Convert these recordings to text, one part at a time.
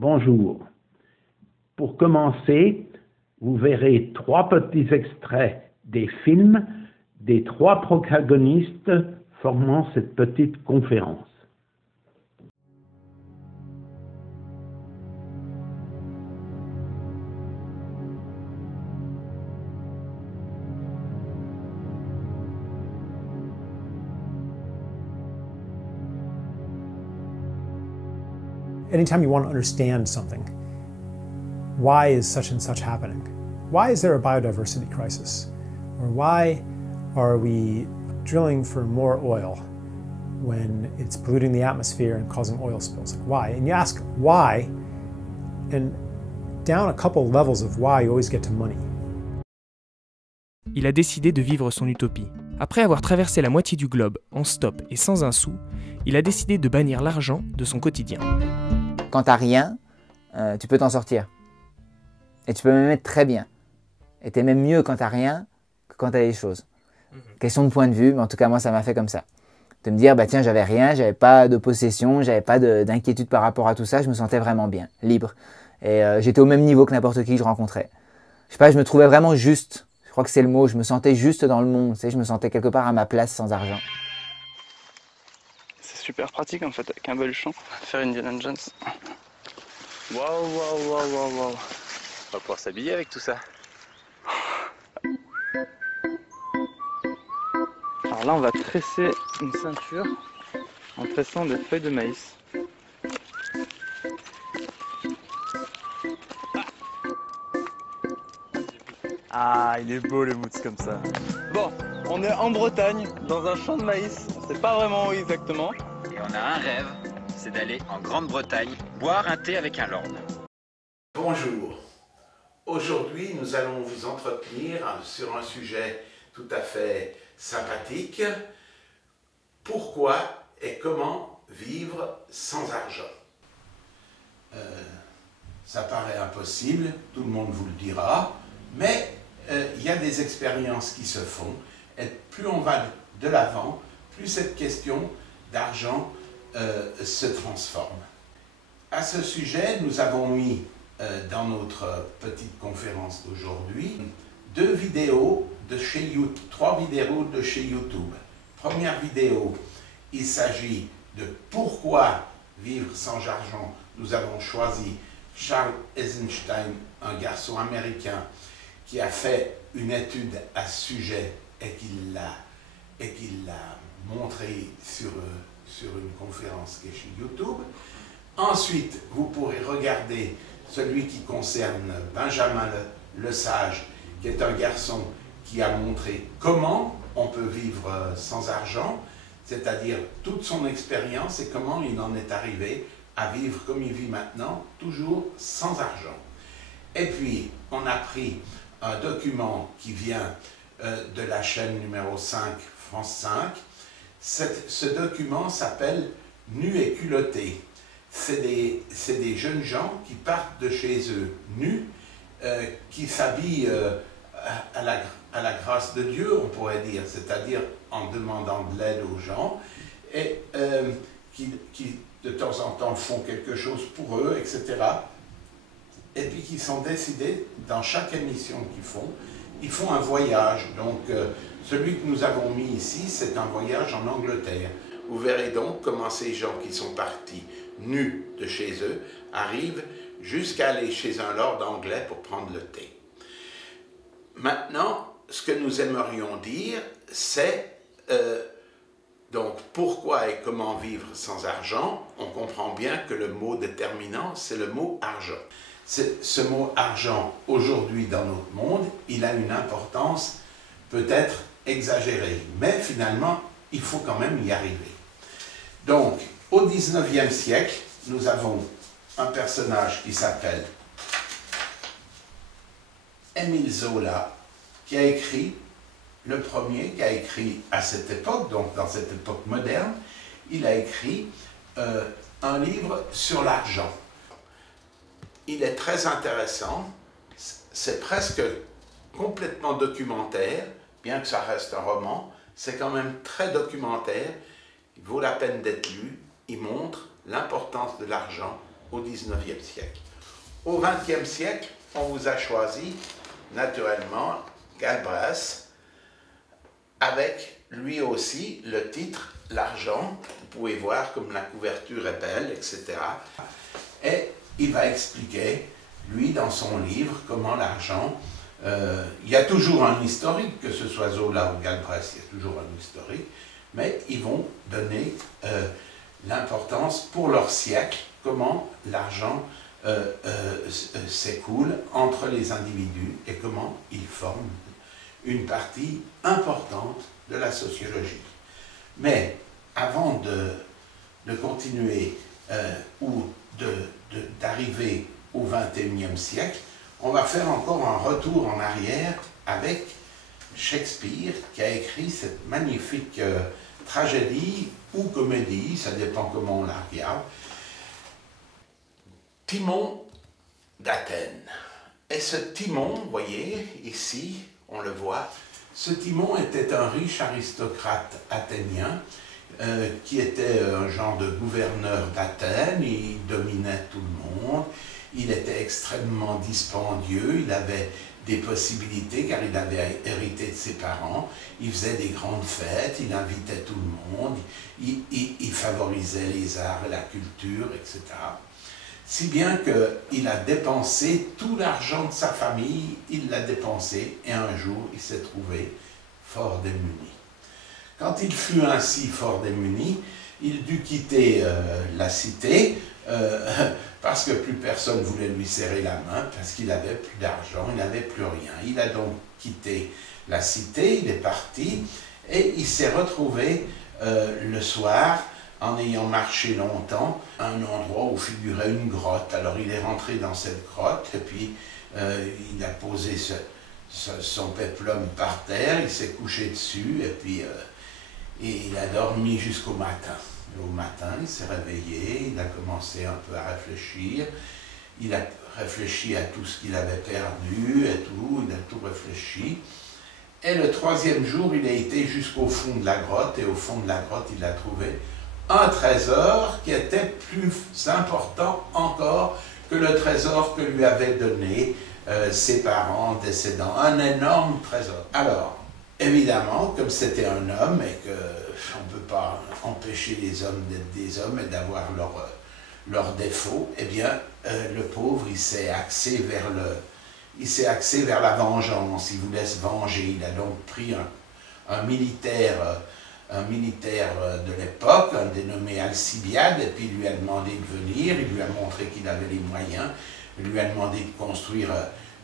Bonjour. Pour commencer, vous verrez 3 petits extraits des films des 3 protagonistes formant cette petite conférence. Anytime you want to understand something, why is such and such happening? Why is there a biodiversity crisis? Or why are we drilling for more oil when it's polluting the atmosphere and causing oil spills? Like, why? And you ask why, and down a couple levels of why, you always get to money. Il a décidé de vivre son utopie. Après avoir traversé la moitié du globe en stop et sans un sou, il a décidé de bannir l'argent de son quotidien. Quand t'as rien, tu peux t'en sortir. Et tu peux même être très bien. Et t'es même mieux quand t'as rien que quand t'as des choses. Question de point de vue, mais en tout cas moi ça m'a fait comme ça. De me dire, bah tiens, j'avais rien, j'avais pas de possession, j'avais pas d'inquiétude par rapport à tout ça, je me sentais vraiment bien, libre. Et j'étais au même niveau que n'importe qui que je rencontrais. Je sais pas, je me trouvais vraiment juste. Je crois que c'est le mot, je me sentais juste dans le monde, tu sais, je me sentais quelque part à ma place sans argent. C'est super pratique en fait, avec un bel champ, faire Indiana Jones. Waouh, waouh, waouh, waouh, waouh. On va pouvoir s'habiller avec tout ça. Alors là, on va tresser une ceinture en tressant des feuilles de maïs. Ah, il est beau le mousse comme ça. Bon, on est en Bretagne, dans un champ de maïs. On sait pas vraiment où exactement. Et on a un rêve, c'est d'aller en Grande-Bretagne boire un thé avec un lord. Bonjour. Aujourd'hui, nous allons vous entretenir sur un sujet tout à fait sympathique. Pourquoi et comment vivre sans argent? Ça paraît impossible, tout le monde vous le dira, mais il y a des expériences qui se font, et plus on va de l'avant, plus cette question d'argent se transforme. À ce sujet, nous avons mis dans notre petite conférence d'aujourd'hui 3 vidéos de chez YouTube. Première vidéo, il s'agit de pourquoi vivre sans argent. Nous avons choisi Charles Eisenstein, un garçon américain qui a fait une étude à ce sujet et qui l'a montré sur une conférence qui est chez YouTube. Ensuite, vous pourrez regarder celui qui concerne Benjamin Lesage, qui est un garçon qui a montré comment on peut vivre sans argent, c'est-à-dire toute son expérience et comment il en est arrivé à vivre comme il vit maintenant, toujours sans argent. Et puis, on a pris un document qui vient de la chaîne numéro 5, France 5. Ce document s'appelle « Nus et culottés ». C'est des jeunes gens qui partent de chez eux nus, qui s'habillent à la grâce de Dieu, on pourrait dire, c'est-à-dire en demandant de l'aide aux gens, et qui de temps en temps font quelque chose pour eux, etc. Et puis qui sont décidés, dans chaque émission ils font un voyage. Donc celui que nous avons mis ici, c'est un voyage en Angleterre. Vous verrez donc comment ces gens qui sont partis nus de chez eux arrivent jusqu'à aller chez un lord anglais pour prendre le thé. Maintenant, ce que nous aimerions dire, c'est donc pourquoi et comment vivre sans argent. On comprend bien que le mot déterminant, c'est le mot argent. Ce mot argent, aujourd'hui dans notre monde, il a une importance peut-être exagérée, mais finalement, il faut quand même y arriver. Donc, au 19e siècle, nous avons un personnage qui s'appelle Émile Zola, qui a écrit, le premier qui a écrit à cette époque, donc dans cette époque moderne, il a écrit un livre sur l'argent. Il est très intéressant, c'est presque complètement documentaire, bien que ça reste un roman, c'est quand même très documentaire, il vaut la peine d'être lu, il montre l'importance de l'argent au 19e siècle. Au 20e siècle, on vous a choisi, naturellement, Galbraith, avec lui aussi le titre « L'argent ». Vous pouvez voir comme la couverture est belle, etc. Et il va expliquer, lui, dans son livre, comment l'argent... il y a toujours un historique, que ce soit Zola ou Galbraith, il y a toujours un historique, mais ils vont donner l'importance pour leur siècle, comment l'argent s'écoule entre les individus et comment ils forment une partie importante de la sociologie. Mais avant de continuer ou d'arriver au XXIe siècle, on va faire encore un retour en arrière avec Shakespeare qui a écrit cette magnifique tragédie ou comédie, ça dépend comment on la regarde, Timon d'Athènes. Et ce Timon, vous voyez, ici, on le voit, ce Timon était un riche aristocrate athénien qui était un genre de gouverneur d'Athènes, il dominait tout le monde, il était extrêmement dispendieux, il avait des possibilités car il avait hérité de ses parents, il faisait des grandes fêtes, il invitait tout le monde, il favorisait les arts et la culture, etc. Si bien qu'il a dépensé tout l'argent de sa famille, il l'a dépensé et un jour il s'est trouvé fort démuni. Quand il fut ainsi fort démuni, il dut quitter la cité parce que plus personne voulait lui serrer la main, parce qu'il n'avait plus d'argent, il n'avait plus rien. Il a donc quitté la cité, il est parti et il s'est retrouvé le soir, en ayant marché longtemps, à un endroit où figurait une grotte. Alors il est rentré dans cette grotte et puis il a posé son péplum par terre, il s'est couché dessus et puis il a dormi jusqu'au matin. Et au matin, il s'est réveillé, il a commencé un peu à réfléchir, il a réfléchi à tout ce qu'il avait perdu et tout, il a tout réfléchi. Et le troisième jour, il a été jusqu'au fond de la grotte et au fond de la grotte, il a trouvé un trésor qui était plus important encore que le trésor que lui avaient donné ses parents décédants. Un énorme trésor. Alors, évidemment, comme c'était un homme et qu'on ne peut pas empêcher les hommes d'être des hommes et d'avoir leurs défauts, eh bien, le pauvre, il s'est axé vers la vengeance, il voulait se venger. Il a donc pris un militaire de l'époque, un dénommé Alcibiade, et puis il lui a demandé de venir, il lui a montré qu'il avait les moyens, il lui a demandé de construire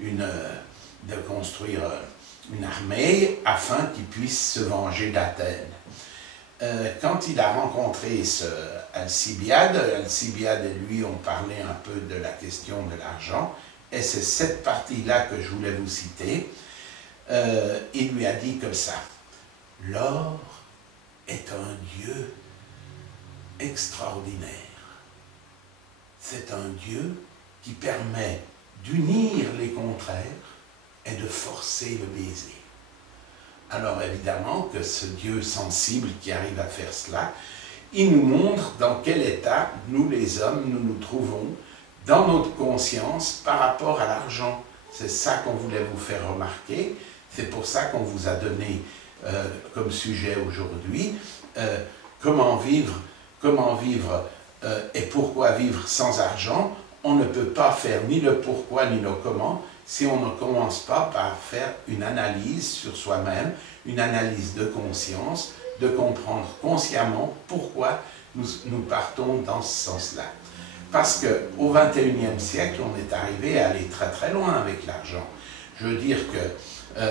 une armée afin qu'il puisse se venger d'Athènes. Quand il a rencontré ce Alcibiade et lui ont parlé un peu de la question de l'argent, et c'est cette partie-là que je voulais vous citer. Il lui a dit comme ça: l'or est un Dieu extraordinaire. C'est un Dieu qui permet d'unir les contraires et de forcer le baiser. Alors évidemment que ce Dieu sensible qui arrive à faire cela, il nous montre dans quel état nous les hommes, nous nous trouvons dans notre conscience par rapport à l'argent. C'est ça qu'on voulait vous faire remarquer, c'est pour ça qu'on vous a donné comme sujet aujourd'hui, comment vivre et pourquoi vivre sans argent. On ne peut pas faire ni le pourquoi ni le comment si on ne commence pas par faire une analyse sur soi-même, une analyse de conscience, de comprendre consciemment pourquoi nous partons dans ce sens-là. Parce qu'au XXIe siècle, on est arrivé à aller très très loin avec l'argent. Je veux dire que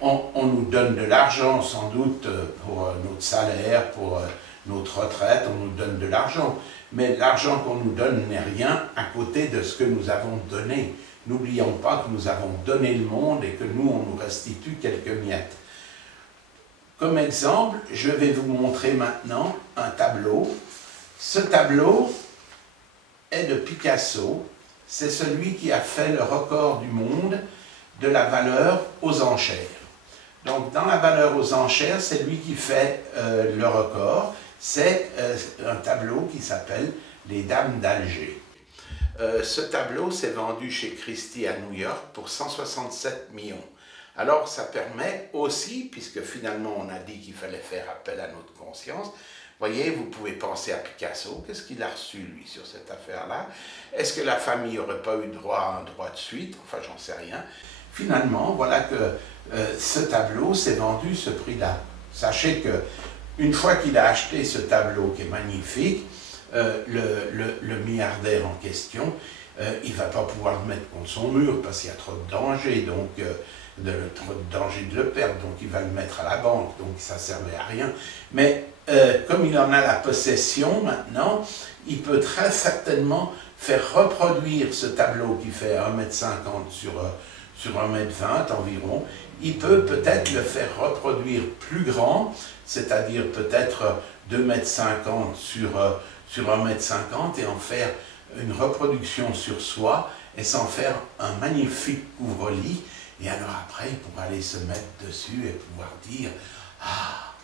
on nous donne de l'argent sans doute pour notre salaire, pour notre retraite, on nous donne de l'argent. Mais l'argent qu'on nous donne n'est rien à côté de ce que nous avons donné. N'oublions pas que nous avons donné le monde et que nous, on nous restitue quelques miettes. Comme exemple, je vais vous montrer maintenant un tableau. Ce tableau est de Picasso. C'est celui qui a fait le record du monde de la valeur aux enchères. Donc, dans la valeur aux enchères, c'est lui qui fait le record. C'est un tableau qui s'appelle « Les Dames d'Alger ». Ce tableau s'est vendu chez Christie à New York pour 167 millions. Alors ça permet aussi, puisque finalement on a dit qu'il fallait faire appel à notre conscience, voyez, vous pouvez penser à Picasso, qu'est-ce qu'il a reçu lui sur cette affaire-là? Est-ce que la famille n'aurait pas eu droit à un droit de suite? Enfin, j'en sais rien. Finalement, voilà que ce tableau s'est vendu ce prix-là. Sachez que une fois qu'il a acheté ce tableau qui est magnifique, le milliardaire en question, il ne va pas pouvoir le mettre contre son mur parce qu'il y a trop de danger, donc trop de danger de le perdre, donc il va le mettre à la banque, donc ça ne servait à rien. Mais comme il en a la possession maintenant, il peut très certainement faire reproduire ce tableau qui fait 1,50 m sur 1,20 m environ. Il peut peut-être le faire reproduire plus grand, c'est-à-dire peut-être 2,50 m sur 1,50 m et en faire une reproduction sur soi et s'en faire un magnifique couvre-lit. Et alors après, il pourra aller se mettre dessus et pouvoir dire « Ah,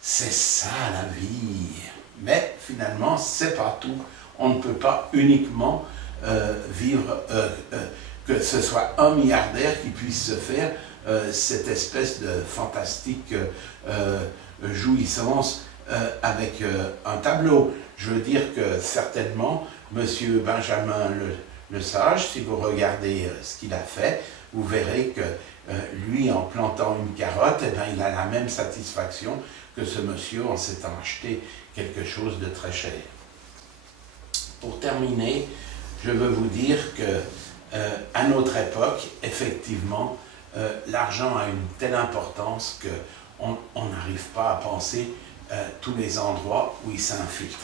c'est ça la vie !» Mais finalement, c'est pas tout. On ne peut pas uniquement vivre, que ce soit un milliardaire qui puisse se faire cette espèce de fantastique jouissance avec un tableau. Je veux dire que certainement, Monsieur Benjamin le Sage, si vous regardez ce qu'il a fait, vous verrez que lui, en plantant une carotte, eh bien, il a la même satisfaction que ce monsieur en s'étant acheté quelque chose de très cher. Pour terminer, je veux vous dire que à notre époque, effectivement, l'argent a une telle importance qu'on n'arrive pas à penser tous les endroits où il s'infiltre.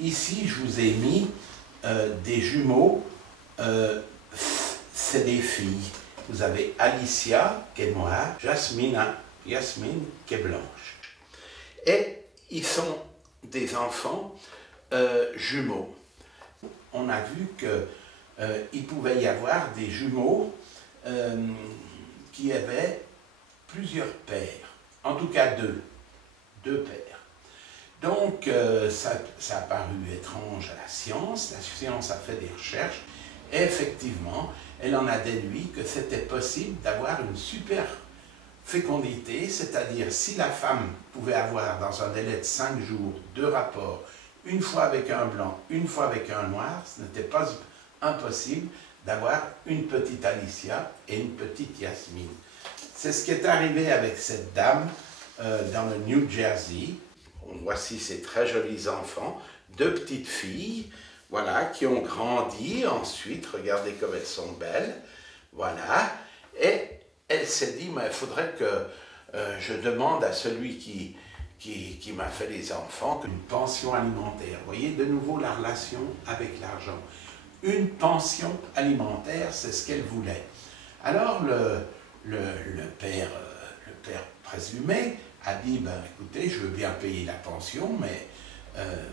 Ici, je vous ai mis des jumeaux, c'est des filles. Vous avez Alicia, qui est noire, Jasmine qui est blanche. Et ils sont des enfants jumeaux. On a vu qu'il pouvait y avoir des jumeaux qui avaient plusieurs pères, en tout cas deux pères. Donc ça a paru étrange à la science a fait des recherches, et effectivement, elle en a déduit que c'était possible d'avoir une super fécondité, c'est-à-dire si la femme pouvait avoir dans un délai de 5 jours 2 rapports, une fois avec un blanc, une fois avec un noir, ce n'était pas impossible d'avoir une petite Alicia et une petite Yasmine. C'est ce qui est arrivé avec cette dame dans le New Jersey. Voici ces très jolis enfants, 2 petites filles, voilà, qui ont grandi ensuite, regardez comme elles sont belles, voilà, et elle s'est dit, mais il faudrait que je demande à celui qui m'a fait les enfants une pension alimentaire. Vous voyez de nouveau la relation avec l'argent. Une pension alimentaire, c'est ce qu'elle voulait. Alors le père présumé a dit, ben, écoutez, je veux bien payer la pension, mais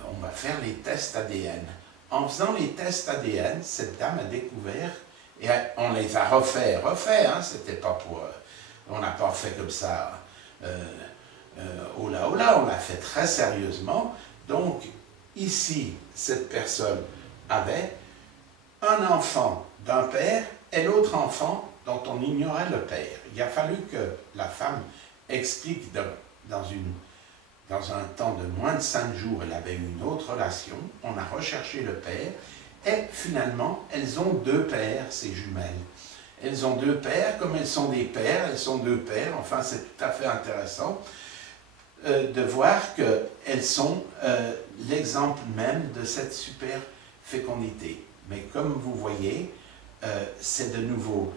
on va faire les tests ADN. En faisant les tests ADN, cette dame a découvert, et on les a refait, hein, c'était pas pour... on n'a pas fait comme ça, oh là, on l'a fait très sérieusement. Donc, ici, cette personne avait un enfant d'un père et l'autre enfant dont on ignorait le père. Il a fallu que la femme explique dans un temps de moins de 5 jours, elle avait eu une autre relation, on a recherché le père, et finalement, elles ont 2 pères, ces jumelles. Elles ont 2 pères, comme elles sont des pères, elles sont 2 pères, enfin c'est tout à fait intéressant de voir qu'elles sont l'exemple même de cette super fécondité. Mais comme vous voyez, c'est de nouveau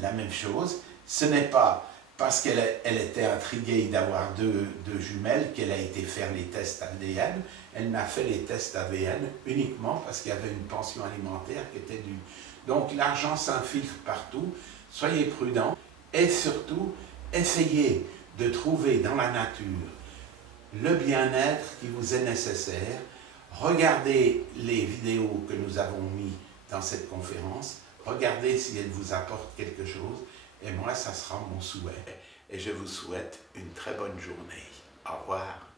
la même chose, ce n'est pas parce qu'elle était intriguée d'avoir deux jumelles qu'elle a été faire les tests ADN. Elle n'a fait les tests ADN uniquement parce qu'il y avait une pension alimentaire qui était due. Donc l'argent s'infiltre partout, soyez prudents et surtout essayez de trouver dans la nature le bien-être qui vous est nécessaire. Regardez les vidéos que nous avons mises dans cette conférence, regardez si elles vous apportent quelque chose. Et moi, ça sera mon souhait. Et je vous souhaite une très bonne journée. Au revoir.